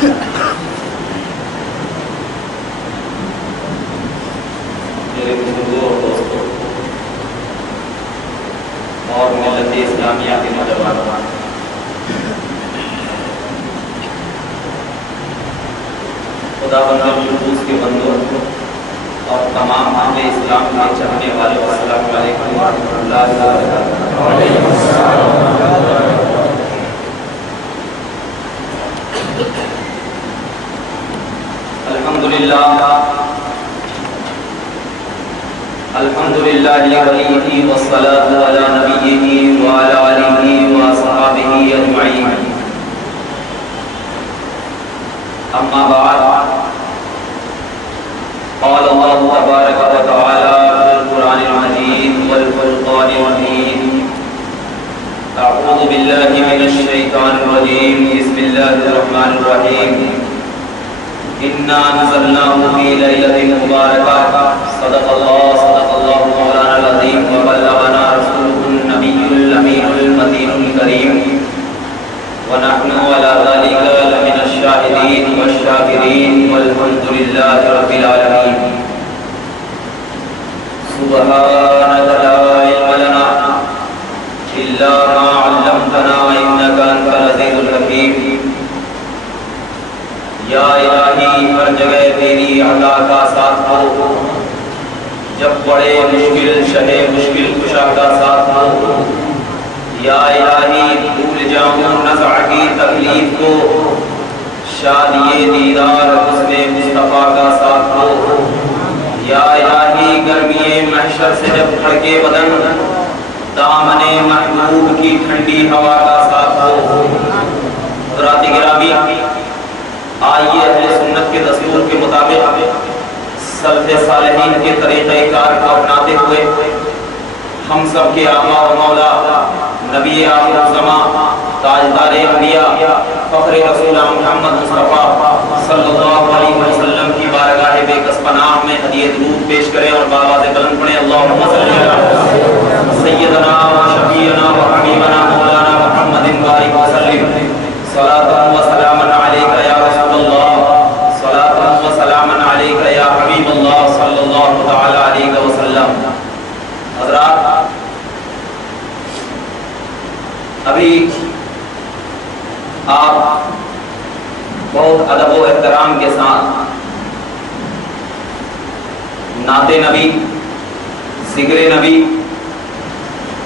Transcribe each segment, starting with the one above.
میرے بزرگوں اور دوستوں اور ملت اسلامیہ کے نوجوانوں، خدا بندہ القدوس کے بندوں اور تمام اہل اسلام کے چاہنے والوں، السلام علیکم ورحمۃ اللہ وبرکاتہ۔ الحمدللہ ولیہ والصلاة علی نبیہ وعلی آلہ واصحابہ اجمعین، اما بعد، قال اللہ تبارک و تعالی فی القرآن المجید والفرقان المبین، اعوذ باللہ من الشیطان الرجیم، بسم اللہ الرحمن الرحیم، انا انزلناه في ليلة مباركة، صدق الله مولانا العظيم، وبلغنا رسوله النبي الأمين المتين الكريم، ونحن على ذلك لمن الشاهدين والشاكرين، والحمد لله رب العالمين۔ سبحانك لا علم لنا إلا ما علمتنا إنك أنت العزيز الحكيم۔ یا الہی ہر جگہ تیری عطا کا ساتھ ہو، جب بڑے مشکل شہے مشکل کشا کا ساتھ ہو، یا الہی بھول جاؤں نزع کی تکلیف کو، شادی دیدار حسن مصطفیٰ کا ساتھ ہو، یا الہی گرمی محشر سے جب دھڑکے بدن، دامن محبوب کی ٹھنڈی ہوا کا ساتھ ہو۔ حضرات گرامی، آئیے اہل سنت کے دستور کے مطابق سلف صالحین کے طریقہ کار کو اپناتے ہوئے ہم سب کے آقا و مولا نبی آخر الزمان تاجدار انبیاء فخر رسول محمد مصطفیٰ صلی اللہ علیہ وسلم کی بارگاہ بے کس پناہ میں ہدیہ درود پیش کریں اور بآواز بلند پڑھیں، اللہم صلی علی سیدنا و شفیعنا و حبیبنا مولانا محمد بارک وسلم، صلاۃ و سلام علیک یا رسول اللہ، صلاۃ و سلام علیک یا حبیب اللہ صلی اللہ تعالی علیہ وسلم۔ حضرات، ابھی آپ بہت ادب و احترام کے ساتھ نعت نبی، ذکر نبی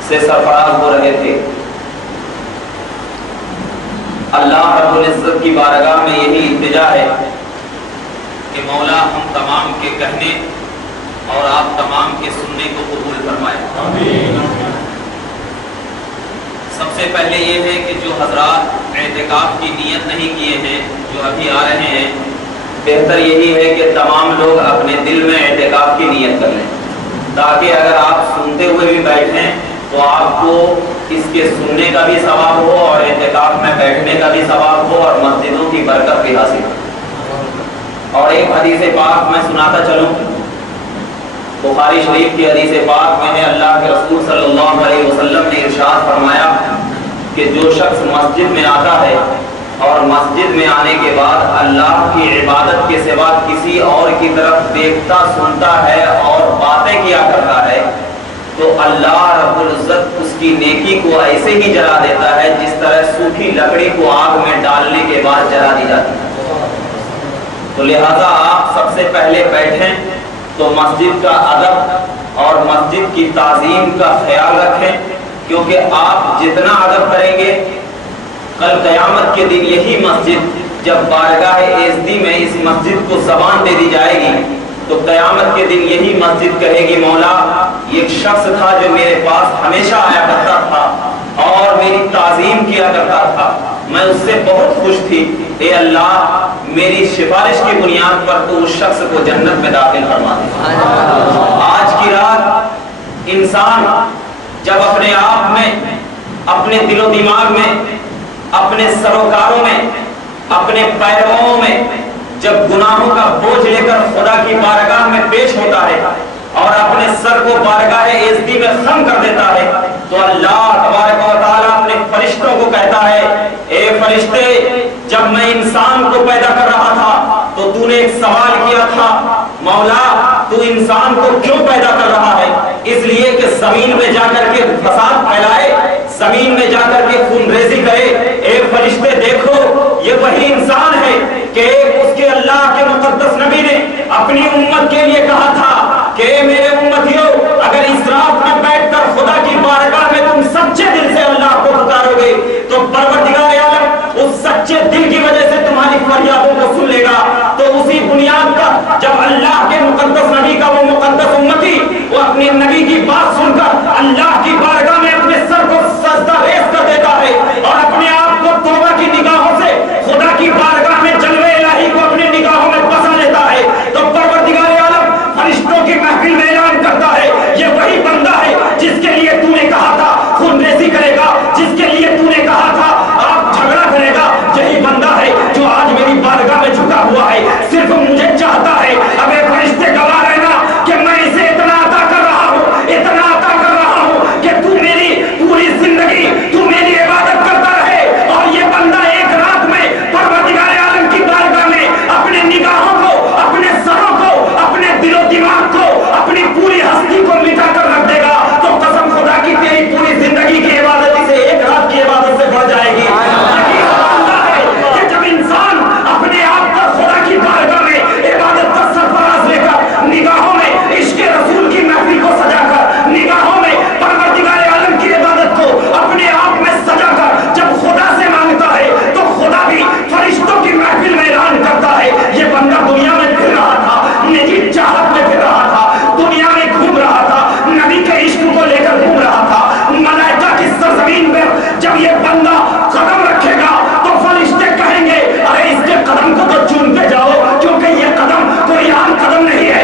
سے سرفراز ہو رہے تھے۔ اللہ رب العزت کی بارگاہ میں یہی التجا ہے کہ مولا ہم تمام کے کہنے اور آپ تمام کے سننے کو قبول فرمائے۔ آمین۔ سب سے پہلے یہ ہے کہ جو حضرات اعتکاف کی نیت نہیں کیے ہیں، جو ابھی آ رہے ہیں، بہتر یہی ہے کہ تمام لوگ اپنے دل میں اعتکاف کی نیت کر لیں، تاکہ اگر آپ سنتے ہوئے بھی بیٹھیں تو آپ کو اس کے سننے کا بھی ثواب ہو اور اعتکاف میں بیٹھنے کا بھی ثواب ہو اور مسجدوں کی برکت بھی حاصل ہو۔ اور ایک حدیث پاک میں سناتا چلوں، بخاری شریف کی حدیث پاک میں ہے، اللہ کے رسول صلی اللہ علیہ وسلم نے ارشاد فرمایا کہ جو شخص مسجد میں آتا ہے اور مسجد میں آنے کے بعد اللہ کی عبادت کے سوا کسی اور کی طرف دیکھتا سنتا ہے اور باتیں کیا کرتا ہے، تو اللہ رب العزت اس کی نیکی کو ایسے ہی جلا دیتا ہے جس طرح سوکھی لکڑی کو آگ میں ڈالنے کے بعد جلا دی جاتی ہے۔ تو لہذا آپ سب سے پہلے بیٹھیں تو مسجد کا ادب اور مسجد کی تعظیم کا خیال رکھیں، کیونکہ آپ جتنا ادب کریں گے، کل قیامت کے دن یہی مسجد جب بارگاہ اعزدی میں اس مسجد کو زبان دے دی جائے گی تو قیامت کے دن یہی مسجد کہے گی، مولا ایک شخص تھا جو میرے پاس ہمیشہ آیا کرتا تھا اور میری تعظیم کیا کرتا تھا، میں اس سے بہت خوش تھی، اے اللہ میری سفارش کی بنیاد پر تو اس شخص کو جنت میں داخل فرما دے۔ آج کی رات انسان جب اپنے آپ میں، اپنے دل و دماغ میں، اپنے سروکاروں میں، اپنے پیرووں میں جب گناہوں کا بوجھ لے کر خدا کی بارگاہ میں پیش ہوتا ہے اور اپنے سر کو بارگاہ اعزدی میں خم کر دیتا ہے، تو اللہ تبارک و تعالیٰ اپنے فرشتوں کو کہتا ہے اے فرشتے جب میں انسان کو پیدا کر رہا تھا تو تو نے ایک سوال کیا تھا مولا تو انسان کو کیوں پیدا کر رہا ہے؟ اس لیے کہ زمین میں جا کر کے فساد پھیلائے، زمین میں جا کر کے خون ریزی کرے۔ اے فرشتے دیکھو یہ وہی انسان ہے کہ اس کے اللہ کے مقدس نبی نے اپنی امت کے لیے کہا تھا کہ میرے امتیوں اگر اسراف میں بیٹھ کر خدا کی بارگاہ میں تم سچے دل سے اللہ کو پکارو گے تو پروردگار عالم اس سچے دل کی وجہ سے تمہاری فریادوں کو سن لے گا۔ تو اسی بنیاد پر جب اللہ کے مقدس نبی کا وہ مقدس امتی وہ اپنے نبی کی بات سن کر اللہ کی بارگاہ میں اپنے سر کو سجدہ ریز کر دیتا ہے اور اپنے آپ کو توبہ کی نگاہوں سے خدا کی بارگاہ میں جلوے الہی کو اپنے نگاہوں میں بسا لیتا ہے تو پروردگار عالم فرشتوں کی محفل میں اعلان کرتا ہے یہ وہی بندہ ہے جس کے لیے تو نے کہا تھا خون ریزی کرے گا، جس کے لیے تو نے کہا تھا آپ جھگڑا کرے گا، یہی بندہ ہے جو آج میری بارگاہ میں جھکا ہوا ہے، صرف مجھے چاہتا ہے۔ اب اے فرشتے گواہ رہنا کہ میں اسے اتنا عطا کر رہا ہوں، اتنا عطا کر رہا ہوں کہ تو میری پوری زندگی تو میری عبادت کرتا رہے اور یہ بندہ ایک رات میں پروردگار عالم کی بارگاہ میں اپنے نگاہوں کو، اپنے سروں کو، اپنے دل و دماغ کو، اپنی پوری ہستی کو مٹا کر رکھ دے گا تو قسم خدا کی تیری پوری زندگی کی عبادت اسے ایک رات کی عبادت سے بڑھ جائے گی۔ یہی بندہ ہے کہ جب انسان اپنے آپ کو خدا کی بارگاہ میں عبادت کا سرفراز لے کر نگاہوں میں عشق رسول کی محفل کو سجا کر نگاہوں میں پروردگار عالم کی عبادت کو اپنے آپ میں سجا کر جب خدا سے مانگتا ہے تو خدا بھی فرشتوں کی محفل میں اعلان کرتا ہے یہ بندہ دنیا میں پھر رہا تھا، نجی چاہت میں پھر رہا تھا، دنیا میں گھوم رہا تھا، نبی کے عشق کو لے کر گھوم رہا تھا، ملائکہ کی سرزمین پر جب یہ بندہ قدم رکھے گا تو فرشتے کہیں گے ارے اس کے قدم کو تو چومتے جاؤ کیونکہ یہ قدم کوئی عام قدم نہیں ہے،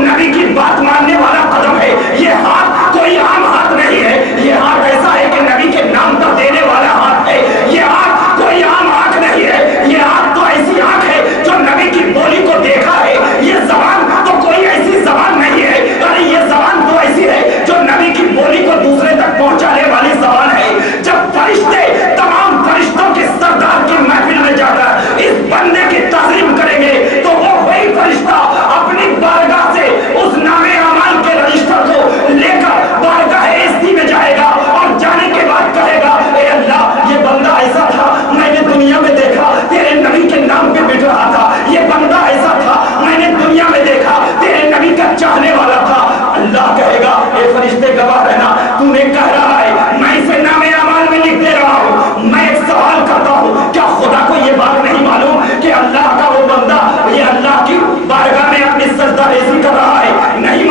نبی کی بات ماننے والا قدم ہے، یہ ہاتھ کوئی عام ہاتھ نہیں ہے، یہ ہاتھ ایسا ہے کہ نبی کے نام پر دینے والا ہاتھ ہے، یہ آنکھ کوئی عام آنکھ نہیں ہے، یہ آنکھ تو ایسی آنکھ ہے جو نبی کی بولی کو دیکھا ہے، یہ زبان تو کوئی ایسی زبان نہیں ہے، ارے یہ زبان تو ایسی ہے جو نبی کی بولی کو دوسرے تک پہنچانے والی زبان ہے۔ جب فرشتے تمام فرشتوں کے سردار کی محفل میں جا کر اس بندے کی تعظیم کریں گے تو وہ وہی فرشتہ اپنی بارگاہ سے اس نامے اعمال کے رجسٹر کو لے کر بارگاہ عزتی میں جائے گا اور جانے کے بعد کہے گا اے اللہ یہ بندہ ایسا تھا میں نے دنیا میں دیکھا تیرے نبی کے نام پہ بٹ رہا تھا، یہ بندہ ایسا تھا میں نے دنیا میں دیکھا تیرے نبی کا چاہنے والا تھا۔ اللہ کہے گا اے فرشتے گواہ رہنا تو نے کہہ رہا ہے میں اسے نام اعمال میں لکھ دے رہا ہوں، میں ایک سوال کرتا ہوں کیا خدا کو یہ بات نہیں معلوم کہ اللہ کا وہ بندہ یہ اللہ کی بارگاہ میں اپنی سجدہ ریزی کر رہا ہے؟ نہیں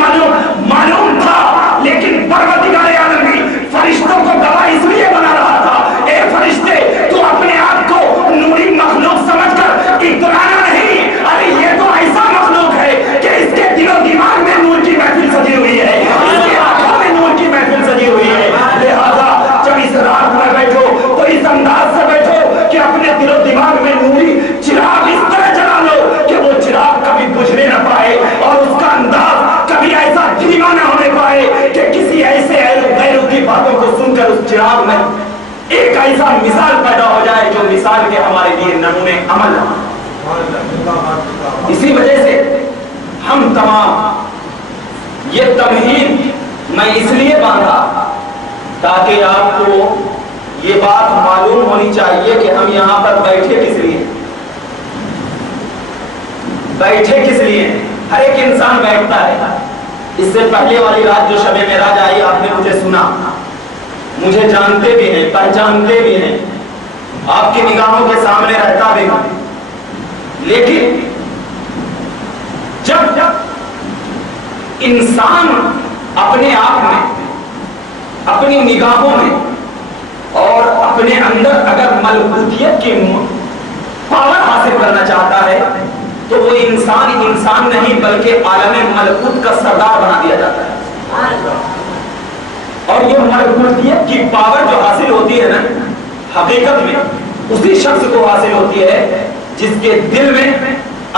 معلوم تھا لیکن پروردگار عالم بھی فرشتوں کو گواہ اس لیے بنا رہا تھا۔ اے فرشتے تو اپنے آپ کو نوری مخلوق سمجھ کر اترانا نہیں، ارے یہ تو ایسا مخلوق ہے کہ اس کے دل و دماغ میں نور کی محفل سجی ہوئی ہے، اس کے آنکھوں میں نور کی محفل سجی ہوئی ہے، لہذا جب اس رات میں بیٹھو تو اس انداز سے بیٹھو کہ اپنے دل و دماغ میں نوری چراغ اس طرح جلا لو کہ وہ چراغ کبھی بجھنے نہ پائے اور اس کا انداز کبھی ایسا دھیما نہ ہونے پائے کہ کسی ایسے غیروں کی باتوں کو سن کر اس چراغ میں ایک ایسا مثال پیدا ہو جائے جو مثال کے ہمارے لیے نمونے عمل ہو۔ اسی وجہ سے ہم تمام یہ تمہید میں اس لیے باندھا تاکہ آپ کو یہ بات معلوم ہونی چاہیے کہ ہم یہاں پر بیٹھے کس لیے۔ ہر ایک انسان بیٹھتا ہے۔ اس سے پہلے والی رات جو شب معراج آئی آپ نے مجھے سنا، مجھے جانتے بھی ہیں، پہچانتے بھی ہیں، آپ کی نگاہوں کے سامنے رہتا بھی ہوں، لیکن جب انسان اپنے آپ میں، اپنی نگاہوں میں اور اپنے اندر اگر ملکوتیت کی پاور حاصل کرنا چاہتا ہے تو وہ انسان نہیں بلکہ عالم ملکوت کا سردار بنا دیا جاتا ہے۔ اور یہ ملکوتیت کی پاور جو حاصل ہوتی ہے نا حقیقت میں اسی شخص کو حاصل ہوتی ہے جس کے دل میں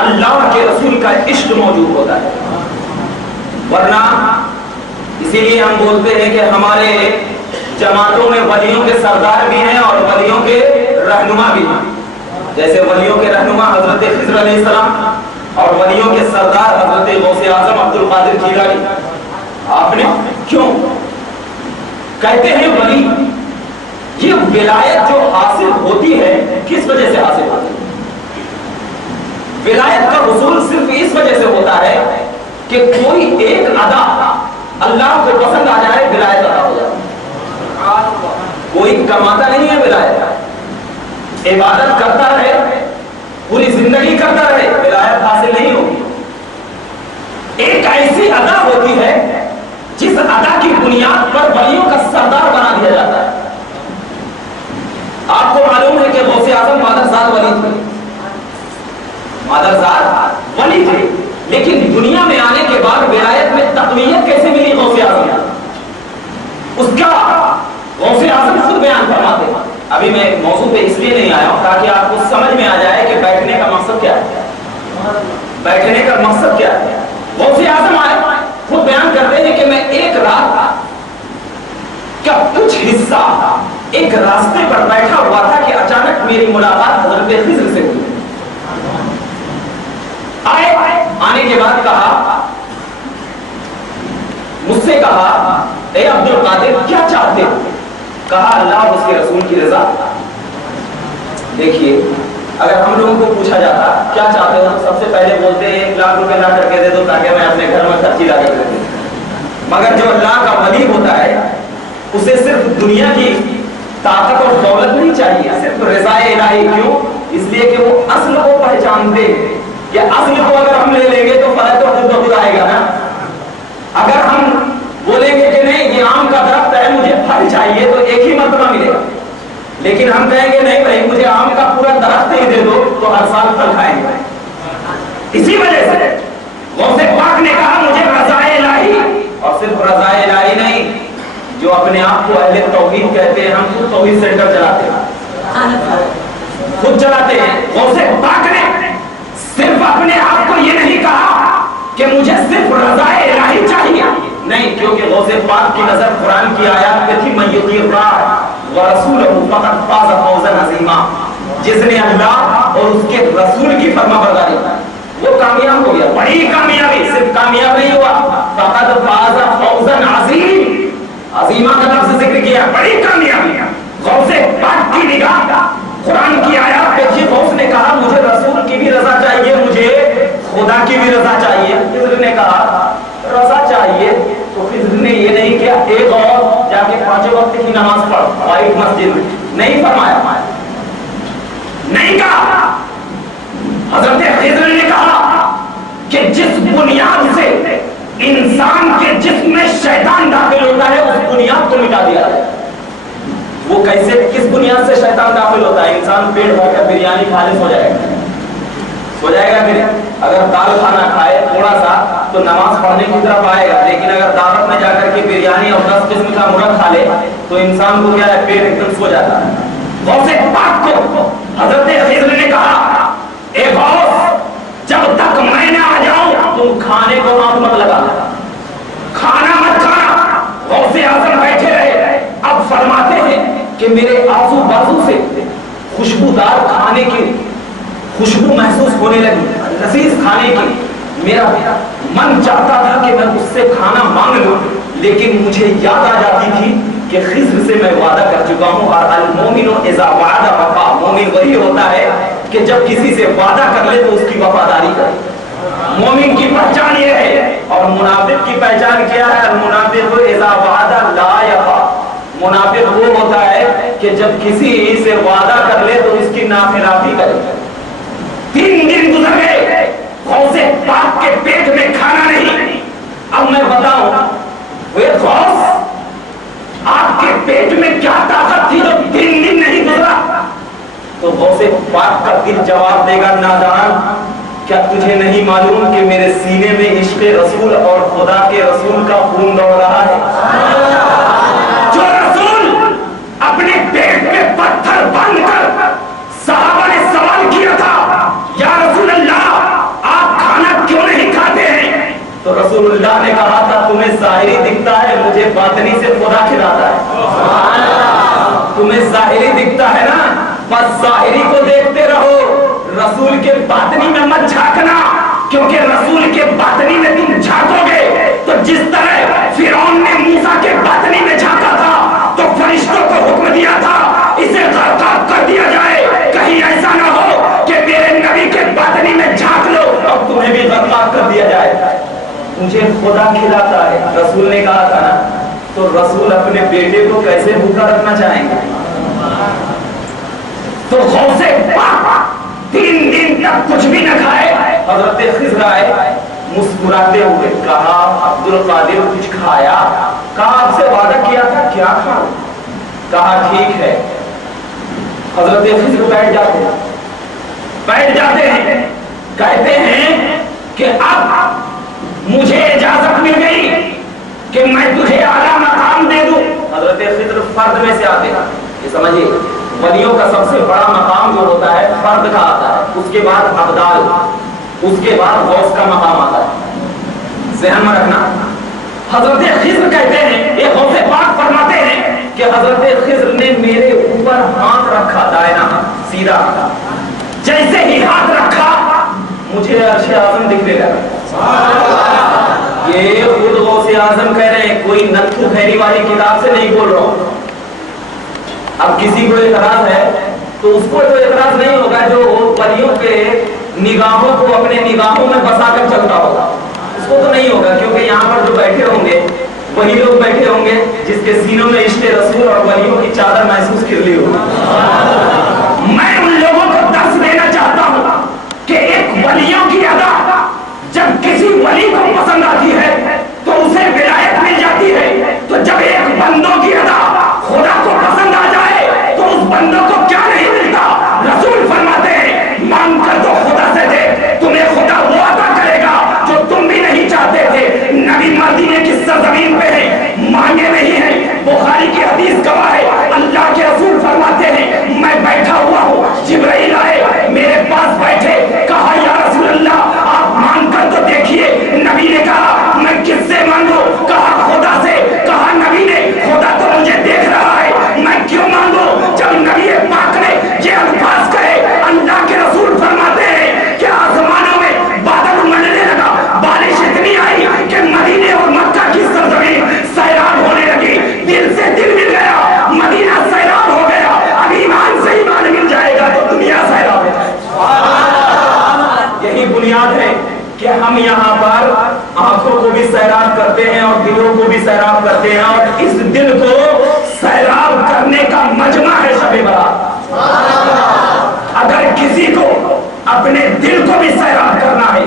اللہ کے رسول کا عشق موجود ہوتا ہے، ورنہ اسی لیے ہم بولتے ہیں کہ ہمارے جماعتوں میں ولیوں کے سردار بھی ہیں اور ولیوں کے رہنما بھی ہیں. جیسے ولیوں کے رہنما حضرت خضر علیہ السلام اور ولیوں کے سردار حضرت غوث اعظم عبد القادر جیلانی. آپ نے کیوں کہتے ہیں ولی؟ یہ ولایت جو حاصل ہوتی ہے کس وجہ سے حاصل ہوتی ہے؟ ولایت کا حصول صرف اس وجہ سے ہوتا ہے کہ کوئی ایک ادا اللہ کو پسند آ جائے، ولایت عطا ہو جائے. کوئی کماتا نہیں ہے ولایت، عبادت کرتا رہے، پوری زندگی کرتا رہے، ولایت حاصل نہیں ہوگی. ایک ایسی ادا ہوتی ہے جس ادا کی بنیاد پر ولیوں کا سردار بنا دیا جاتا ہے. آپ کو معلوم ہے کہ غوث اعظم مادرزاد ولی تھے، مادرزاد ولی تھے، لیکن دنیا میں آنے کے بعد ولایت میں تقویت کیسے ملی غوث اعظم؟ اس کا غوث اعظم خود بیان فرماتے ہیں. ابھی میں موضوع پہ اس لیے نہیں آیا ہوں تاکہ آپ کو سمجھ میں آ جائے کہ بیٹھنے کا مقصد کیا ہے. بیٹھنے کا مقصد کیا ہے؟ غوث اعظم آئے خود بیان کرتے ہیں کہ میں ایک رات کا کچھ حصہ ایک راستے پر بیٹھا ہوا تھا کہ اچانک میری ملاقات حضرت خضر سے ہوئی. آنے کے بعد کہا، مجھ سے کہا، اے عبد القادر کیا چاہتے ہو؟ کہا اللہ اور اس کے رسول کی رضا. دیکھیے اگر ہم لوگوں کو پوچھا جاتا کیا چاہتے ہو، سب سے پہلے بولتے ہیں 1 لاکھ روپے لا کر کے دے دو تاکہ میں اپنے گھر میں خرچی لا کر دے. مگر جو اللہ کا ولی ہوتا ہے اسے صرف دنیا کی طاقت اور دولت نہیں چاہیے، صرف رضا الہی. کیوں؟ اس لیے کہ وہ اصل کو پہچانتے ہیں. یا اصل کو اگر ہم لے لیں گے تو فرق تو خود بخود آئے گا نا. اگر ہم بولیں گے کہ نہیں یہ آم کا درخت ہے مجھے پھل چاہیے تو ایک ہی مرتبہ ملے گا، لیکن ہم کہیں گے نہیں بھائی مجھے آم کا پورا درخت ہی دے دو تو ہر سال پھل کھائیں گے. اسی وجہ سے غوث پاک نے کہا مجھے رضا الہی، اور صرف رضا الہی نہیں، جو اپنے آپ کو اہل توحید کہتے ہیں، ہم خود توحید سینٹر چلاتے ہیں، خود چلاتے ہیں. غوث پاک نے صرف اپنے آپ کو یہ نہیں کہا کہ مجھے صرف رضا الہی چاہیے، نہیں، کیونکہ غوث پاک کی نظر قرآن کی آیات پہ تھی من یطیع اللہ ورسولہ فقد فاز فوزا عظیما. جس نے اللہ اور اس کے رسول کی فرما برداری وہ کامیاب ہو گیا. بڑی کامیابی، صرف کامیاب نہیں ہوا، فقد فاز فوزا عظیم. عظیمہ کا لفظ ذکر کیا، بڑی کامیابی. غوث پاک کی نگاہ قرآن کی آیات پہ تھی. غوث نے کہا مجھے رسول کی بھی رضا چاہیے، مجھے خدا کی بھی رضا چاہیے. خضر نے کہا رضا چاہیے تو خضر نے یہ نہیں کیا ایک اور جا کے 5 وقت کی نماز پڑھ وائٹ مسجد میں، نہیں فرمایا، نہیں کہا. حضرت خضر نے کہا کہ جس بنیاد سے انسان کے جسم میں شیطان داخل ہوتا ہے اس بنیاد کو مٹا دیا جائے. وہ کیسے، کس بنیاد سے شیطان داخل ہوتا ہے؟ انسان پیٹ بھر کر بریانی کھانے سو جائے گا، سو جائے گا. پھر اگر دال کھانا کھائے تھوڑا سا تو نماز پڑھنے کی طرف آئے گا، لیکن اگر دعوت میں جا کر کے بریانی اور 10 قسم کا مرغ کھا لے تو انسان کو کیا ہے، پیٹ ایک دم سو جاتا ہے. غوث پاک کو حضرت خضر نے کہا اے غوث جب تک میں نہ آ جاؤں تم کھانے کو ہاتھ مت لگا، کھانا مت کھانا. غوث اعظم بیٹھے رہے. اب فرماتے ہیں کہ میرے آزو بازو سے خوشبودار کھانے کی خوشبو محسوس ہونے لگی، لذیذ کھانے کی. میرا من چاہتا تھا کہ میں اس سے کھانا مانگ لوں، لیکن مجھے یاد آ جاتی تھی کہ خضر سے میں وعدہ کر چکا ہوں. اور المومن اذا وعد وفا، مومن وہی ہوتا ہے کہ جب کسی سے وعدہ کر لے تو اس کی وفاداری کرے. مومن کی پہچان یہ ہے. اور منافق کی پہچان کیا ہے؟ المنافق اذا وعد لا یفا، منافق وہ ہوتا ہے کہ جب کسی سے وعدہ کر لے تو اس کی ناخلافی کرے. 3 دن گزر گئے، غوث پاک کے پیٹ میں کھانا نہیں. اب میں بتاؤں وہ غوث آپ کے پیٹ میں کیا طاقت تھی جو 3 دن نہیں گزرا؟ تو غوث پاک کا دل جواب دے گا نادان، کیا تجھے نہیں معلوم کہ میرے سینے میں عشق رسول اور خدا کے رسول کا خون دوڑ رہا ہے؟ جو رسول اپنے پیٹ میں پتھر باندھ کر صحابہ نے سوال کیا تھا یا رسول اللہ آپ کھانا کیوں نہیں کھاتے ہیں، تو رسول اللہ نے کہا تھا تمہیں ظاہری دکھتا ہے، مجھے باطنی سے خدا کھلاتا ہے. تمہیں ظاہری دکھتا ہے نا، بس ظاہری کو دیکھتے رہو، رسول کے باطنی میں مت جھانکنا، کیونکہ رسول کے باطنی میں تم جھانکو گے تو جس طرح فرعون نے موسیٰ کے باطنی میں جھانکا تھا تو فرشتوں کو حکم دیا تھا اسے غرقاب کر دیا جائے، کہیں ایسا نہ ہو کہ میرے نبی کے باطنی میں جھانک لو اور تمہیں بھی غرقاب کر دیا جائے۔ مجھے خدا کھلاتا ہے، رسول نے کہا تھا نا، تو رسول اپنے بیٹے کو کیسے بھوکا رکھنا چاہیں گے؟ تو غوث پاک 3 دن تک کچھ بھی نہ کھائے، حضرت خضر آئے مسکراتے ہوئے، کہا عبد القادر کچھ کھایا؟ کہا آپ سے وعدہ کیا تھا، کیا کھاؤ؟ کہا ٹھیک ہے۔ حضرت خضر بیٹھ جاتے ہیں، کہتے ہیں کہ اب مجھے اجازت مل گئی کہ میں تجھے اعلیٰ مقام دے دوں۔ حضرت خضر فرد میں سے آتے ہیں، یہ سمجھیے ولیوں کا سب سے بڑا مقام جو ہوتا ہے فرد کا آتا ہے، اس کے بعد ابدال، اس کے بعد غوث کا مقام آتا ہے، ذہن میں رکھنا۔ حضرت خضر کہتے ہیں، یہ غوث پاک فرماتے ہیں کہ حضرت خضر نے میرے اوپر ہاتھ رکھا، دائنا سیدھا، جیسے ہی ہاتھ رکھا مجھے عرش اعظم دکھنے لگا۔ یہ خود غوث اعظم کہہ رہے ہیں، کوئی نتھو خیری والی کتاب سے نہیں بول رہا ہوں۔ اب کسی کو اعتراض ہے تو اس کو تو اعتراض نہیں ہوگا جو ولیوں کے نگاہوں کو اپنے نگاہوں میں بسا کر چلتا ہوگا، اس کو تو نہیں ہوگا، کیونکہ یہاں پر جو بیٹھے ہوں گے وہی لوگ بیٹھے ہوں گے جس کے سینوں میں عشق رسول اور ولیوں کی چادر محسوس کر لی ہوگی۔ میں ان لوگوں کو درس دینا چاہتا ہوں کہ ایک ولیوں کی ادا جب کسی ولی کو پسند آتی ہے تو اسے ولایت مل جاتی ہے، تو جب ایک بندوں کی ادا خدا کو پسند آ جائے تو اس بندوں کو کیا نہیں ملتا؟ رسول فرماتے ہیں مانگ کر تو خدا سے دے، تمہیں خدا وہ عطا کرے گا جو تم بھی نہیں چاہتے تھے۔ نبی مدینے کی سرزمین پہ ہے، مانگے نہیں ہیں، بخاری کی حدیث گواہ ہے، اللہ کے رسول فرماتے ہیں میں بیٹھا ہوا ہوں، جبرائیل آئے میرے پاس بیٹھے، کہا یا رسول اللہ آپ مانگ کر تو دیکھیے۔ نبی نے کہا میں کس سے مانگوں؟ کہا خدا سے۔ کہا نبی نے خدا تو مجھے دیکھ رہا ہے، میں کیوں مانگوں؟ جب نبی پاک نے یہ الفاظ کہے اللہ کے رسول فرماتے ہیں کہ آسمانوں میں بادل منڈنے لگا، بارش اتنی آئی کہ مدینے اور مکہ کی سرزمین سیراب ہونے لگی، دل سے دل مل گیا، مدینہ سیراب ہو گیا۔ اب ایمان سے ایمان مل جائے گا تو دنیا سیراب ہو جائے گی۔ یہی بنیاد ہے کہ ہم یہاں پر آنکھوں کو بھی سیراب کرتے ہیں اور دلوں کو بھی سیراب کرتے ہیں، اور اس دل کو سیراب کرنے کا مجمع ہے شب برات۔ اگر کسی کو اپنے دل کو بھی سیراب کرنا ہے،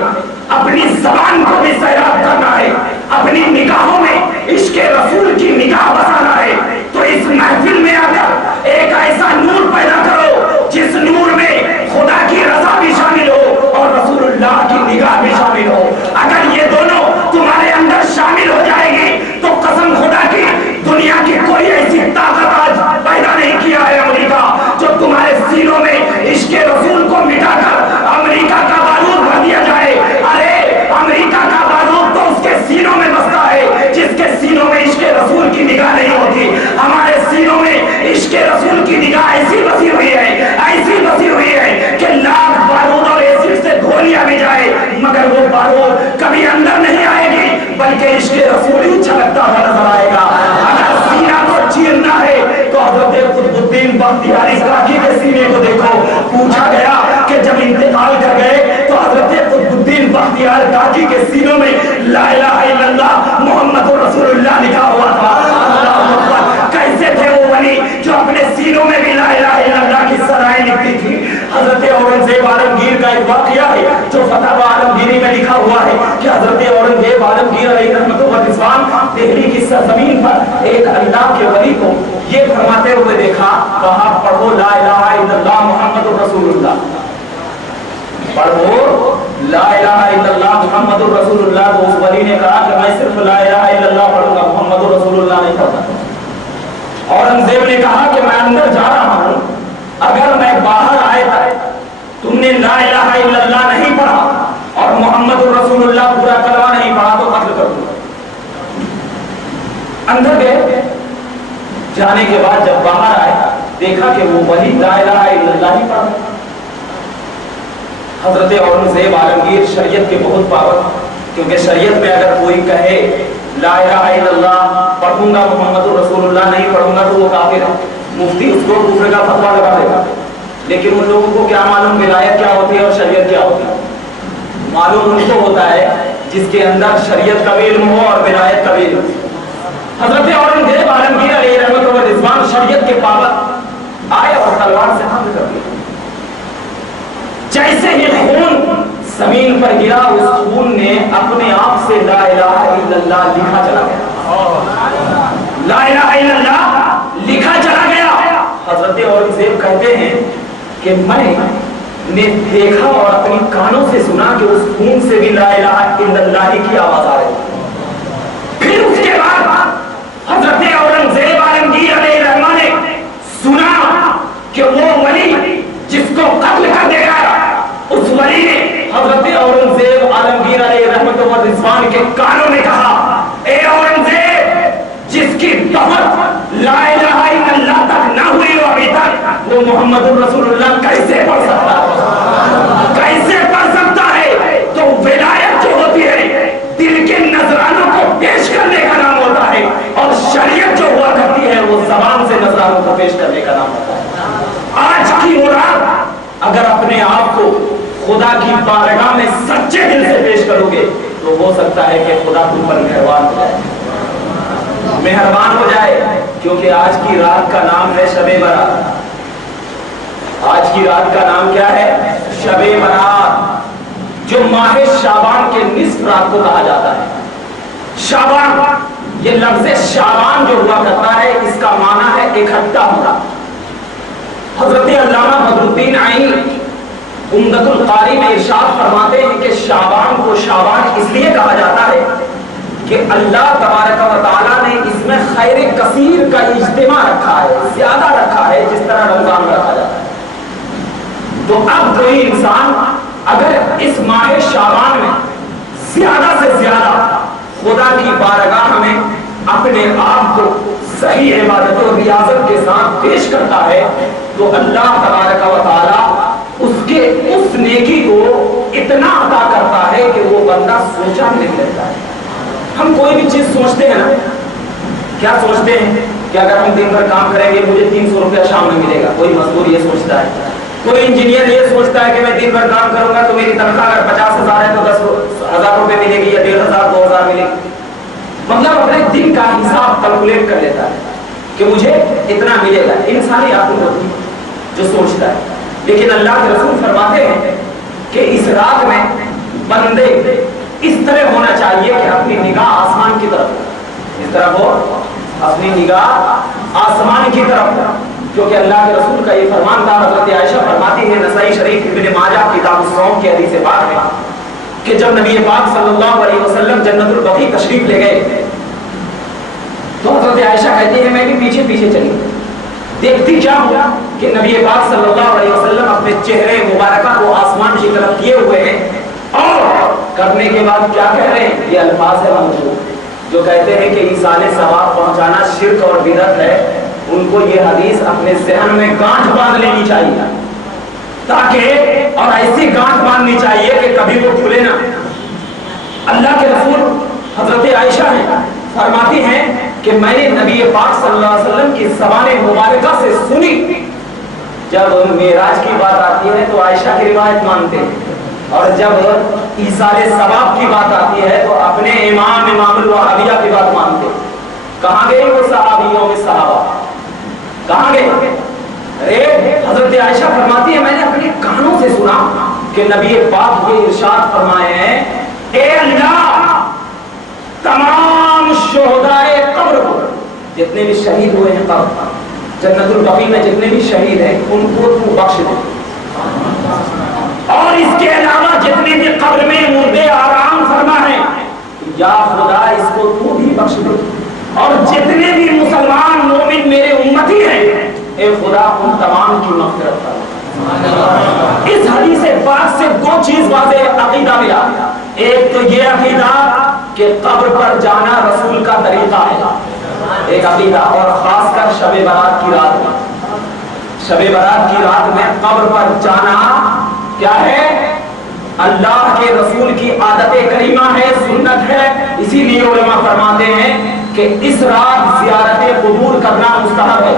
اپنی زبان کو بھی سیراب کرنا ہے، اپنی نگاہوں میں عشق رسول کی نگاہ بسانا ہے، تو اس محفل میں آ کر ایک ایسا نور پیدا کرو جس نور میں خدا کی رضا بھی شامل ہو اور رسول اللہ کی نگاہ بھی شامل ہو۔ اگر یہ دونوں تمہارے اندر شامل ہو جائے گی تو قسم خدا کی دنیا کی کوئی ایسی طاقت آج پیدا نہیں کیا ہے امریکہ جو تمہارے سینوں میں عشق رسول کو مٹا کر امریکہ کا بارود بھر دیا جائے۔ ارے امریکہ کا بارود تو اس کے سینوں میں بستا ہے جس کے سینوں میں عشق رسول کی نگاہ نہیں ہوتی۔ ہمارے سینوں میں عشق رسول کی نگاہ ایسی بسی ہوئی ہے، ایسی بسی ہوئی ہے کہ لاکھ بارود اور ایسڈ سے گولیاں بھی جائے مگر وہ بارود کبھی اندر نہیں آئے گی بلکہ عشق رسول ہی چھلکتا ہوا نظر آئے گا۔ اگر سینہ کو چیرنا ہے تو حضرت قطب الدین بختیاری کراچی کے سینے کو دیکھو۔ پوچھا گیا کہ جب انتقال کر گئے تو حضرت قطب الدین بختیار کراچی کے سینوں میں لا الہ الا اللہ محمد رسول اللہ لکھا ہوا تھا۔ اللہ اکبر، کیسے تھے وہ ولی جو اپنے سینوں میں بھی لا الہ الا اللہ کی سرائیں لکھتی تھی۔ حضرت اورنگزیب عالمگیر کا ایک واقعہ ہے جو فتح عالمگیری میں لکھا ہوا ہے کہ حضرت اورنگزیب عالمگیر علیہ رحمۃ اللہ دہلی کی سرزمین پر ایک اللہ کے ولی کو یہ فرماتے ہوئے دیکھا، کہا پڑھو لا الہ الا اللہ محمد رسول اللہ، پڑھو لا الہ الا اللہ محمد رسول اللہ۔ تو اس ولی نے کہا کہ میں صرف لا الہ الا اللہ پڑھوں گا، محمد رسول اللہ نہیں پڑھتا۔ اورنگزیب نے کہا کہ میں اندر جا رہا ہوں، اگر میں باہر آئے تم نے لا الہ الا اللہ نہیں پڑھا اور محمد رسول اللہ پورا کلمہ نہیں پڑھا تو قتل کر دوں۔ اندر گئے، جانے کے بعد جب باہر آئے دیکھا کہ وہ وہی لا الہ الا اللہ ہی پڑھ رہا۔ حضرت اورنگزیب عالمگیر شریعت کے بہت پابند، کیونکہ شریعت میں اگر کوئی کہے لا الہ الا اللہ پڑھوں گا محمد رسول اللہ نہیں پڑھوں گا تو وہ کافر ہے، مفتی اس کو کفر کا فتویٰ لگا دے گا۔ لیکن ان لوگوں کو کیا معلوم ولایت کیا ہوتی ہے اور شریعت کیا ہوتی ہے؟ معلوم ان کو ہوتا ہے جس کے اندر شریعت کا بھی علم ہو اور ولایت کا بھی علم ہو۔ حضرت اورنگزیب عالمگیر علیہ رحمۃ و رضوان شریعت کے پابند آئے اور تلوار سے حملہ کر دیا۔ جیسے ہی خون زمین پر گرا اس خون نے اپنے آپ سے لا الہ الا اللہ لکھا چلا گیا، لا الہ الا اللہ لکھا چلا گیا۔ حضرت اورنگزیب کہتے ہیں کہ میں نے دیکھا اور اپنی کانوں سے سنا کہ اس خون سے بھی لا الہ الا اللہ کی آواز آ رہی۔ پھر اس کے بعد حضرت اورنگزیب عالمگیر علیہ الرحمہ نے سنا کہ وہ ولی جس کو قتل کر دے گا، اس ولی نے حضرت اورنگزیب عالمگیر علیہ رحمۃ و رضوان کے کانوں میں کہا، اے اورنگزیب جس کی دعوت لا الہ الا اللہ تک نہ ہوئی ہو ابھی تک، وہ محمد رسول اللہ کیسے پڑھ سکتا ہے؟ کیسے پڑھ سکتا ہے؟ تو ولایت جو ہوتی ہے دل کے نذرانوں کو پیش کرنے کا نام ہوتا ہے، اور شریعت جو ہوا کرتی ہے وہ زبان سے نذرانوں کو پیش کرنے کا نام ہوتا ہے۔ آج کی مراد اگر اپنے آپ کو خدا کی بارگاہ میں سچے دل سے پیش کرو گے تو ہو سکتا ہے کہ خدا تم پر مہربان ہو جائے، مہربان ہو جائے، کیونکہ آج کی رات کا نام ہے شب برات۔ آج کی رات کا نام کیا ہے؟ شب برات، جو ماہ شعبان کے نصف رات کو کہا جاتا ہے۔ شعبان، یہ لفظ شعبان جو ہوا کرتا ہے اس کا معنی ہے اکٹھا ہونا۔ حضرت علامہ بدر الدین عینی عمدۃ القاری میں ارشاد فرماتے ہیں کہ شعبان کو شعبان اس لیے کہا جاتا ہے کہ اللہ تبارک و تعالیٰ نے اس میں خیر کثیر کا اجتماع رکھا ہے، زیادہ رکھا ہے جس طرح رمضان میں رکھا جاتا ہے۔ تو اب کوئی انسان اگر اس ماہ شعبان میں زیادہ سے زیادہ خدا کی بارگاہ میں اپنے آپ کو صحیح عبادت و ریاضت کے ساتھ پیش کرتا ہے تو اللہ تبارک و تعالیٰ اس نیکی کو اتنا عطا کرتا ہے کہ وہ بندہ سوچا نہیں لیتا ہے۔ ہم کوئی بھی چیز سوچتے ہیں نا، کیا سوچتے ہیں کہ اگر ہم دن بھر کام کریں گے مجھے 300 روپیہ شام میں ملے گا۔ کوئی مزدور یہ سوچتا ہے، کوئی انجینئر یہ سوچتا ہے کہ میں دن بھر کام کروں گا تو میری تنخواہ اگر 50,000 ہے تو 10,000 روپے ملے گی یا 1,500 2,000 ملے گی۔ مطلب اپنے دن کا حساب کیلکولیٹ کر لیتا ہے کہ مجھے اتنا ملے گا۔ انسانی عقل ہوتی ہے جو سوچتا ہے، لیکن اللہ کے رسول فرماتے ہیں کہ اس رات میں بندے اس طرح ہونا چاہیے کہ اپنی نگاہ آسمان کی طرف، اس طرح ہو اپنی نگاہ آسمان کی طرف، کیونکہ اللہ کے رسول کا یہ فرمان تھا۔ حضرت عائشہ فرماتی ہے نسائی شریف ابن ماجہ کتاب الصوم کی حدیث پاک میں کہ جب نبی پاک صلی اللہ علیہ وسلم جنت البقیع تشریف لے گئے تو حضرت عائشہ کہتی ہے میں بھی پیچھے پیچھے چلی، دیکھتی کیا ہوا کہ نبی پاک صلی اللہ علیہ وسلم اپنے چہرے مبارکہ کو آسمان کی طرف کیے ہوئے ہیں، اور کرنے کے بعد کیا کہہ رہے ہیں؟ یہ الفاظ ہے موجود جو کہتے ہیں کہ ایصال ثواب پہنچانا شرک اور بدعت ہے۔ ان کو یہ حدیث اپنے ذہن میں گانٹھ باندھ لینی چاہیے، تاکہ اور ایسی گانٹھ باندھنی چاہیے کہ کبھی وہ کھلے نہ۔ اللہ کے رسول حضرت عائشہ ہیں فرماتی ہیں کہ میں نے نبی پاک صلی اللہ علیہ وسلم کی زبان مبارکہ سے سنی، جب معراج کی بات آتی ہے تو عائشہ کی روایت مانتے ہیں، اور جب ایصال ثواب کی بات آتی ہے تو اپنے امام الوہابیہ کی بات مانتے ہیں۔ کہاں گئے وہ صحابیوں میں صحابہ؟ کہاں گئے؟ ارے حضرت عائشہ فرماتی ہے میں نے اپنے کانوں سے سنا کہ نبی پاک یہ ارشاد فرمائے ہیں، اے اللہ تمام شہدائے قبر کو، جتنے بھی شہید ہوئے ہیں قبر جنت البقیع میں جتنے بھی شہید ہیں ان کو تو بخش دے، اور اس کے علاوہ جتنے بھی قبر میں مردے آرام فرما ہیں یا خدا اس کو تو بھی بخش دے، اور جتنے بھی مسلمان مومن میرے امتی ہیں اے خدا ان تمام کی مغفرت فرما۔ اس حدیث پاک سے دو چیز واضح عقیدہ ملا، ایک تو یہ عقیدہ کہ قبر پر جانا رسول کا طریقہ ہے، ایک عقیدہ، اور خاص کر شب برات کی رات میں، شب برات کی رات میں قبر پر جانا کیا ہے؟ اللہ کے رسول کی عادت کریمہ ہے، سنت ہے۔ اسی لیے علماء فرماتے ہیں کہ اس رات زیارت قبور کرنا مستحب ہے۔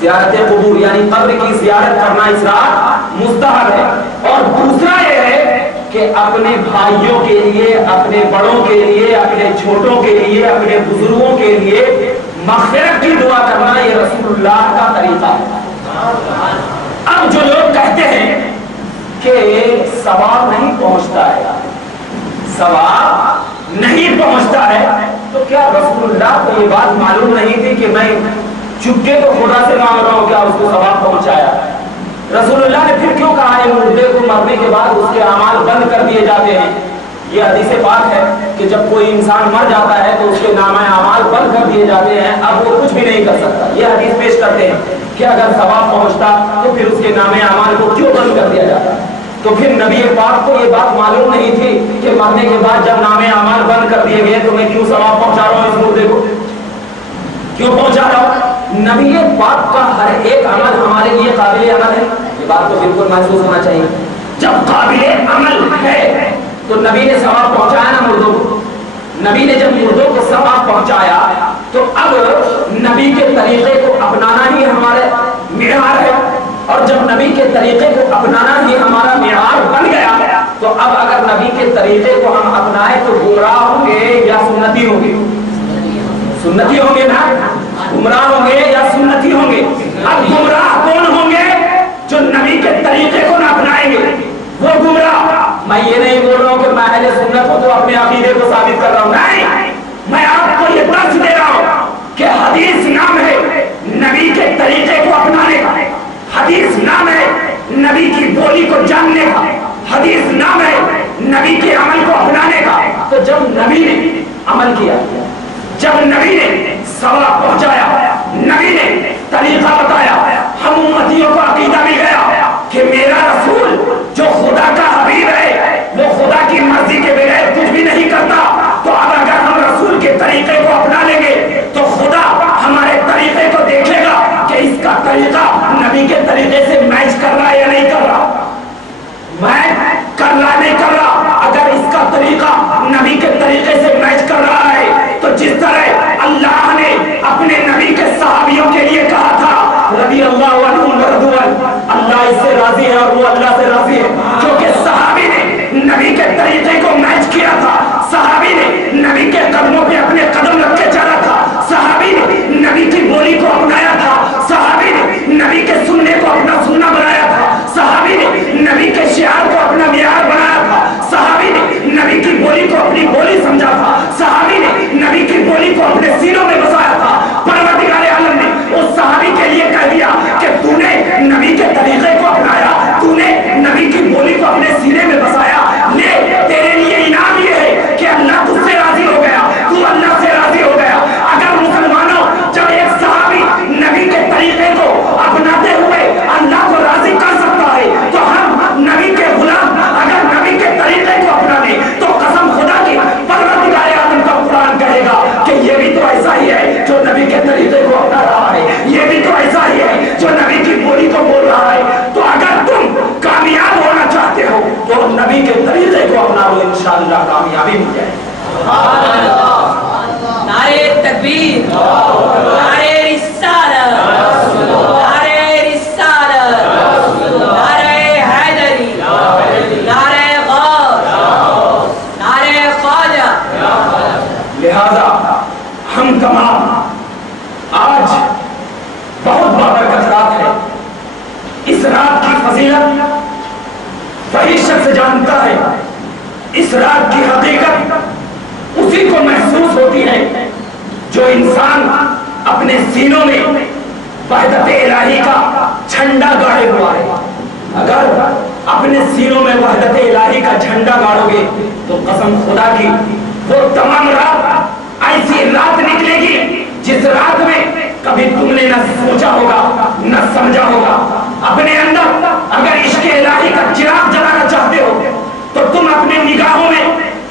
زیارت قبور یعنی قبر کی زیارت کرنا اس رات مستحب ہے۔ اور دوسرا یہ ہے کہ اپنے بھائیوں کے لیے، اپنے بڑوں کے لیے، اپنے چھوٹوں کے لیے، اپنے بزرگوں کے لیے مغفرت کی دعا کرنا یہ رسول اللہ کا طریقہ ہے۔ اب جو لوگ کہتے ہیں کہ ثواب نہیں پہنچتا ہے، ثواب نہیں پہنچتا ہے، تو کیا رسول اللہ کو یہ بات معلوم نہیں تھی کہ میں چپکے تو خدا سے مانگ رہا ہوں، کیا اس کو ثواب پہنچایا؟ رسول اللہ نے پھر کیوں کہا ہے مردے کو مرنے کے بعد اس کے اعمال بند کر دیے جاتے ہیں؟ یہ حدیث پاک ہے کہ جب کوئی انسان مر جاتا ہے تو اس کے نامہ اعمال بند کر دیے جاتے ہیں، اب وہ کچھ بھی نہیں کر سکتا۔ یہ حدیث پیش کرتے ہیں کہ اگر ثواب پہنچتا تو پھر اس کے نامہ اعمال کو کیوں بند کر دیا جاتا؟ تو پھر نبی پاک کو یہ بات معلوم نہیں تھی کہ مرنے کے بعد جب نامہ اعمال بند کر دیے گئے تو میں کیوں ثواب پہنچا رہا ہوں اس مردے کو، کیوں پہنچا رہا ہوں؟ نبی پاک کا ہر ایک عمل ہمارے لیے قابل عمل ہے، یہ بات تو بالکل محسوس ہونا چاہیے۔ جب قابل عمل ہے تو نبی نے ثواب پہنچایا نا مردوں کو۔ نبی نے جب مردوں کو ثواب پہنچایا تو اب نبی کے طریقے کو اپنانا ہی ہمارے معیار ہے، اور جب نبی کے طریقے کو اپنانا ہی ہمارا معیار بن گیا تو اب اگر نبی کے طریقے کو ہم اپنائیں تو گمراہ ہوں گے یا سنتی ہوں گے؟ سنتی ہوں گے نا؟ گمراہ ہوں گے یا سنتی ہوں گے؟ اب گمراہ کون ہوں گے؟ جو نبی کے طریقے کو نہ اپنائیں گے وہ گمراہ۔ میں یہ نہیں بول رہا ہوں کہ میں اہل سنت ہوں تو اپنے عقیدے کو ثابت کر رہا ہوں، نہیں، میں آپ کو یہ درس دے رہا ہوں کہ حدیث نام ہے نبی کے طریقے کو اپنانے کا، حدیث نام ہے نبی کی بولی کو جاننے کا، حدیث نام ہے نبی کے عمل کو اپنانے کا۔ تو جب نبی نے عمل کیا، جب نبی نے ثواب پہنچایا، نبی نے طریقہ بتایا، ہم امتیوں کو عقیدہ بھی گیا کہ میرا رسول جو خدا کا حبیب ہے وہ خدا کی مرضی کے بغیر کچھ بھی نہیں کرتا، تو اب اگر ہم رسول کے طریقے کو اپنا لیں گے تو خدا ہمارے طریقے کو دیکھے گا کہ اس کا طریقہ نبی کے طریقے سے میچ کر رہا ہے یا نہیں کر رہا، میں کر رہا نہیں کر رہا۔ اگر اس کا طریقہ نبی کے طریقے سے میچ کر رہا ہے تو جس طرح اللہ نے اپنے نبی کے صحابیوں کے لیے کہا تھا رضی اللہ عنہم ورضوان، اللہ اس سے راضی ہے اور وہ اللہ سے راضی ہے، کیونکہ صحابی نے نبی کے طریقے کو میچ کیا تھا، صحابی نے نبی کے قدموں پہ اپنے قدم رکھ کے چلا تھا، صحابی نے نبی کی بولی کو اپنایا تھا، صحابی نے نبی کے سننے کو اپنا سننا بنایا تھا، صحابی نے نبی کے شعار کو اپنا معیار بنایا تھا، صحابی نے نبی کی بولی کو اپنی بولی سمجھا تھا، صحابی نے نبی کی بولی کو اپنے سینوں میں بسایا تھا۔ پروردگار عالم نے اس صحابی کے لیے کہہ دیا کہ تو نے نبی کے طریقے کو اپنایا، تو نے نبی کی بولی کو اپنے سینے میں بسایا، لے تیرے لیے انعام یہ ہے کہ اللہ تجھ سے راضی ہو گیا، تو اللہ سے راضی ہو گیا۔ اگر مسلمانوں جب ایک صحابی نبی کے طریقے کو اپناتے ہوئے اللہ کو راضی کر سکتا ہے تو ہم نبی کے غلام اگر نبی کے طریقے کو اپنا لیں تو قسم خدا کی پروردگار عالم کا قرآن کہے گا کہ یہ بھی تو ایسا ہی ہے جو نبی کے طریقے کو اپنا رہا ہے، یہ بھی تو ایسا ہی ہے جو نبی کی بولی کو بول رہا ہے۔ تو اگر تم کامیاب ہونا چاہتے ہو تو نبی کے طریقے کو اپنا لو، انشاءاللہ کامیابی مل جائے۔ نعرہ تکبیر، نعرہ رسالت، نعرہ رسالت، نعرہ حیدری، نعرہ غوث، نعرہ خواجہ۔ لہذا ہم تمام آج بہت بابرکت رات ہے، اس رات کی فضیلت وہی شخص جانتا ہے، اس رات کی حقیقت اسی کو محسوس ہوتی ہے جو انسان اپنے سینوں میں وحدت الہی کا جھنڈا گاڑے ہوا ہے۔ اگر اپنے سینوں میں وحدت الہی کا جھنڈا گاڑو گے تو قسم خدا کی وہ تمام رات ایسی رات نکلے گی جس رات میں کبھی تم نے نہ سوچا ہوگا نہ سمجھا ہوگا۔ اپنے اندر اگر عشق الہی کا چراغ جلانا چاہتے ہو تو تم اپنے نگاہوں میں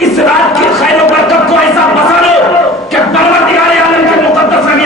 اس رات کی خیر و برکت کو ایسا بسا لو کہ پروردگار عالم کے مقدس نبی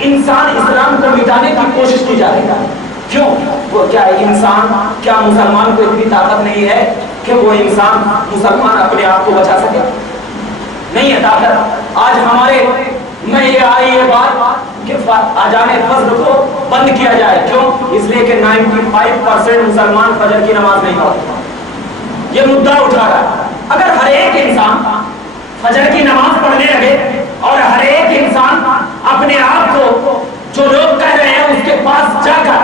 انسان اسلام کو مٹانے کی کوشش کی جا رہی ہے. کیوں؟ وہ کیا انسان، کیا مسلمان کو اتنی طاقت نہیں ہے کہ وہ انسان مسلمان اپنے آپ کو بچا سکے؟ نہیں ہے طاقت. آج ہمارے میں یہ آئی یہ بات کہ اذان فجر کو بند کیا جائے. کیوں؟ اس لیے کہ 95% مسلمان فجر کی نماز نہیں پڑھتے. یہ مدعا اٹھا رہا ہے. اگر ہر ایک انسان فجر کی نماز پڑھنے لگے اور ہر ایک انسان اپنے آپ کو جو لوگ کہہ رہے ہیں اس کے پاس جا کر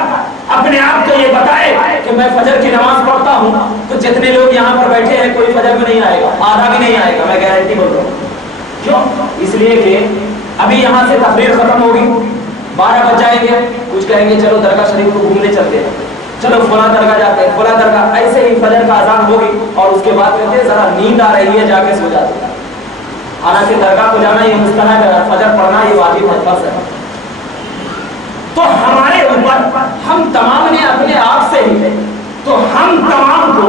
اپنے آپ کو یہ بتائے کہ میں فجر کی نماز پڑھتا ہوں، تو جتنے لوگ یہاں پر بیٹھے ہیں کوئی فجر میں نہیں آئے گا، آدھا بھی نہیں آئے گا، میں گارنٹی بول رہا ہوں. کیوں؟ اس لیے کہ ابھی یہاں سے تقریر ختم ہوگی، 12 بج جائیں گے، کچھ کہیں گے چلو درگاہ شریف کو گھومنے چلتے ہیں، چلو فلاں درگاہ جاتے ہیں، فلاں درگاہ. ایسے ہی فجر کا اذان ہوگی اور اس کے بعد کہتے ہیں ذرا نیند آ رہی ہے جا کے سو جاتے ہیں. حالانکہ درگاہ کو جانا یہ مستحب ہے، فجر پڑھنا یہ واجب ہے، فرض ہے. تو ہمارے اوپر ہم تمام نے اپنے آپ سے ہی، تو ہم تمام کو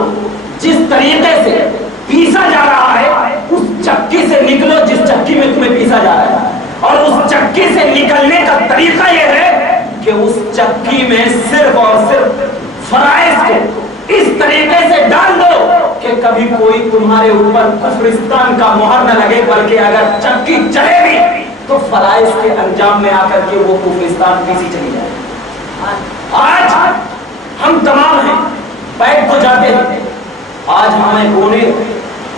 جس طریقے سے پیسا جا رہا ہے اس چکی سے نکلو جس چکی میں تمہیں پیسا جا رہا ہے. اور اس چکی سے نکلنے کا طریقہ یہ ہے کہ اس چکی میں صرف اور صرف فرائض کو اس طریقے سے ڈال دو کہ کبھی کوئی تمہارے اوپر کفرستان کا مہر نہ لگے، بلکہ اگر چکی چلے بھی تو فرائض کے انجام میں آ کر کے وہ کفرستان پیچھے چلی جائے. آج ہم تمام ہیں، بیٹھ تو جاتے ہیں، آج ہمیں رونے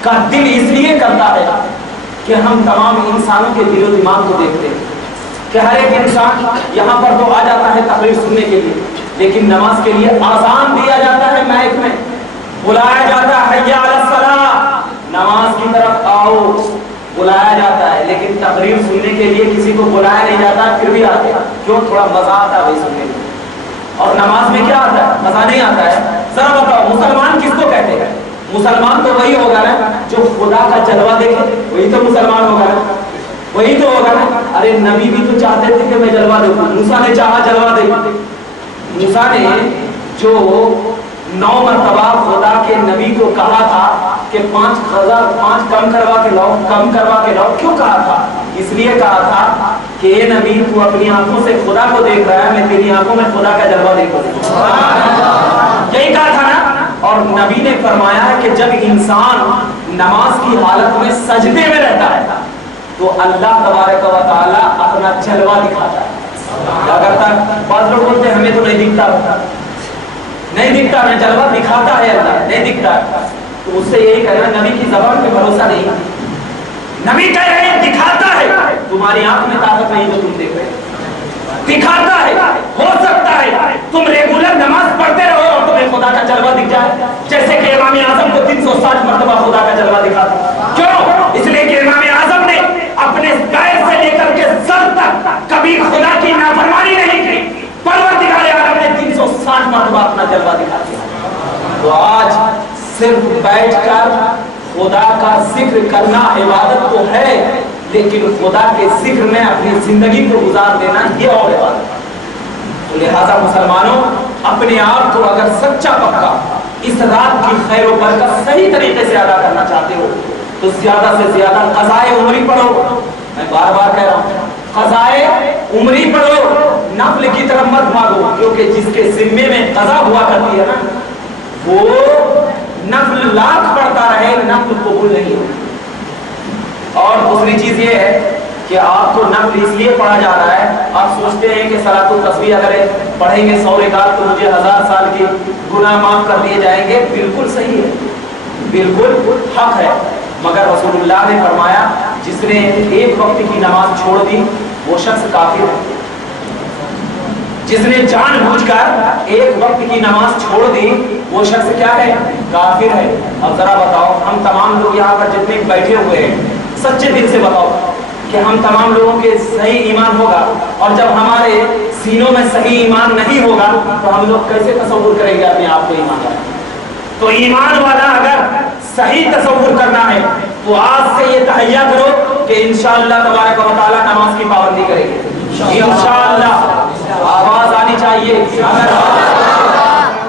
کا دل اس لیے کرتا ہے کہ ہم تمام انسانوں کے دل و دماغ کو دیکھتے ہیں کہ ہر ایک انسان یہاں پر تو آ جاتا ہے تقریر سننے کے لیے، لیکن نماز کے لیے آذان دیا جاتا ہے، مائک میں بلایا جاتا ہے حی علی الصلاۃ، نماز کی طرف آؤ بلایا جاتا ہے، لیکن تقریر سننے کے لیے کسی کو بلایا نہیں جاتا، پھر بھی آتے ہیں. کیوں؟ تھوڑا مزہ آتا ہے بھائی سننے میں. اور نماز میں کیا آتا ہے؟ مزہ نہیں آتا ہے. ذرا بتاؤ مسلمان کس کو کہتے ہیں؟ مسلمان تو وہی ہوگا نا جو خدا کا جلوہ دیکھے، وہی تو مسلمان ہوگا نا، وہی تو ہوگا نا. ارے نبی بھی تو چاہتے تھے کہ میں جلوہ دیکھوں، موسیٰ نے چاہا جلوہ دے. موسیٰ نے جو 9 مرتبہ خدا کے نبی کو کہا تھا کہ 5 کم کروا کے لاؤ، کیوں کہا تھا؟ اس لیے کہا تھا کہ اے نبی تو اپنی آنکھوں سے خدا کو دیکھ رہا ہے، میں تیری آنکھوں میں خدا کا جلوہ دیکھوں. یہی کہا تھا نا. اور نبی نے فرمایا ہے کہ جب انسان نماز کی حالت میں سجدے میں رہتا ہے تو اللہ تبارک و تعالی اپنا جلوہ دکھاتا ہے. اگر تک بعض لوگ بولتے ہیں ہمیں تو نہیں دکھتا میں جلوہ دکھاتا ہے اللہ، نہیں دکھتا. تو اس سے یہی کہنا نبی کی زبان پہ بھروسہ نہیں. نبی کہہ رہے ہیں دکھاتا ہے، تمہاری آنکھ میں طاقت نہیں جو تم دیکھ رہے، دکھاتا ہے. ہو سکتا ہے تم ریگولر نماز پڑھتے رہو اور تمہیں خدا کا جلوہ دکھ جائے، جیسے کہ امام اعظم کو 360 مرتبہ خدا کا جلوہ دکھا. کیوں؟ اس لیے کہ امام اعظم نے اپنے پیر سے لے کر کے سر تک کبھی خدا کی نافرمانی نہیں کی، پروردگار عالم نے 360 مرتبہ اپنا جلوہ دکھا دیا. تو آج صرف بیٹھ کر خدا کا ذکر کرنا عبادت تو ہے، لیکن خدا کے ذکر میں اپنی زندگی کو گزار دینا یہ اور عبادت. تو لہذا مسلمانوں اپنے آپ کو اگر سچا پکا اس رات کی خیر و برکت صحیح طریقے سے ادا کرنا چاہتے ہو تو زیادہ سے زیادہ قضائے عمری پڑھو. میں بار بار کہہ رہا ہوں قضائے عمری پڑھو، نفل کی طرف مت بھاگو، کیونکہ جس کے ذمے میں قضا ہوا کرتی ہے نا وہ نفل لاکھ پڑھتا رہے نفل قبول نہیں ہو. اور دوسری چیز یہ ہے کہ آپ کو نفل اس لیے پڑھا جا رہا ہے، آپ سوچتے ہیں کہ صلاۃ التسبیح اگر پڑھیں گے 100 رکعت تو مجھے 1000 سال کی گناہ معاف کر دیے جائیں گے. بالکل صحیح ہے، بالکل حق ہے، مگر رسول اللہ نے فرمایا جس نے ایک وقت کی نماز چھوڑ دی وہ شخص کافر ہے. جس نے جان بوجھ کر ایک وقت کی نماز چھوڑ دی وہ شخص کیا ہے؟ کافر ہے. اب ذرا بتاؤ ہم تمام لوگ یہاں پر جتنے بیٹھے ہوئے ہیں سچے دل سے بتاؤ کہ ہم تمام لوگوں کے صحیح ایمان ہوگا، اور جب ہمارے سینوں میں صحیح ایمان نہیں ہوگا تو ہم لوگ کیسے تصور کریں گے اپنے آپ کو ایمان والا؟ تو ایمان والا اگر صحیح تصور کرنا ہے تو آج سے یہ تہیہ کرو کہ انشاءاللہ تبارک و تعالی نماز کی پابندی کریں گے انشاءاللہ. آواز آنی چاہیے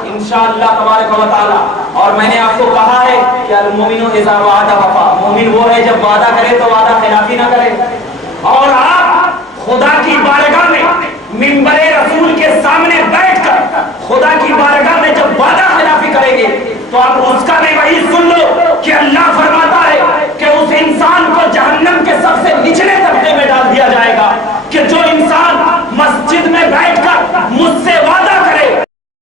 انشاءاللہ تبارک و تعالی. اور میں نے آپ کو کہا ہے کہ المومن اذا وعد وفا، مومن وہ ہے جب وعدہ کرے تو وعدہ خلافی نہ کرے. اور آپ خدا کی بارگاہ میں منبر رسول کے سامنے بیٹھ کر خدا کی بارگاہ میں جب وعدہ خلافی کریں گے تو آپ اس کا بھی وہی سن لو کہ اللہ فرماتا ہے کہ اس انسان کو